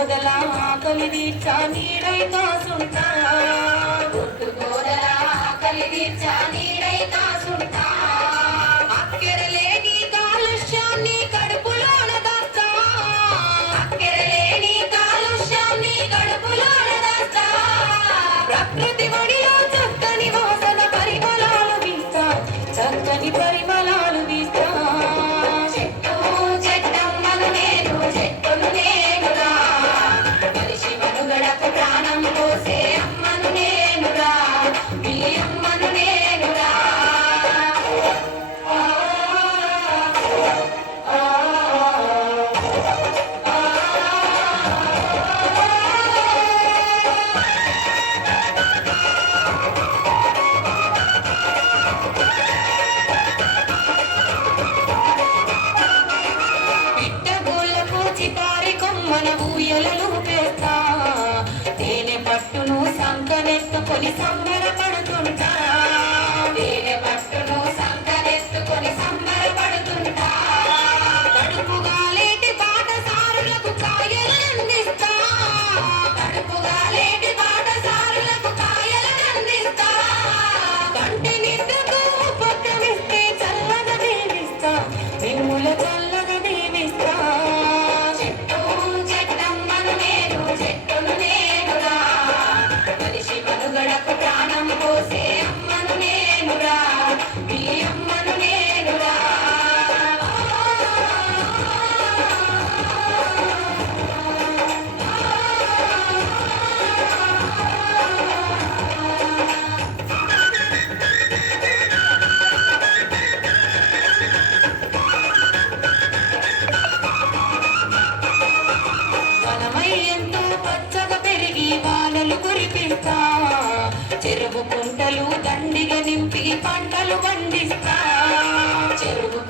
గోదల ఆకలి తీర్చా నీడై కాసుంటా గుట్టు గోదల ఆకలి తీర్చా నీడై కాసుంటా అక్కెరలేని కాలుష్యాన్ని కడుపులోన దాస్తా అక్కెరలేని కాలుష్యాన్ని కడుపులోన దాస్తా ప్రకృతి ఒడిలో చక్కని వాసన పరిమళాలు వీస్తా చక్కని పరిమళాలు వీస్తా మన ఊయలను పేస్తా తేనె పట్టును సంకనెత్తుకొని సంబరపడుతుంటా తేనె పట్టును సంకనెత్తుకొని సంబరపడుతుంటా కడుపుగా లేటి బాటసారులకు కాయలనందిస్తా కడుపుగా లేటి బాటసారులకు కాయలనందిస్తా కంటి నిండుకు ఉపక్రమిస్తే చల్లగా దీవిస్తా మిమ్ముల చల్లగా దీవిస్తా చెరువు కుంటలు దండిగా నింపి పంటలు పండిస్తా చెరువు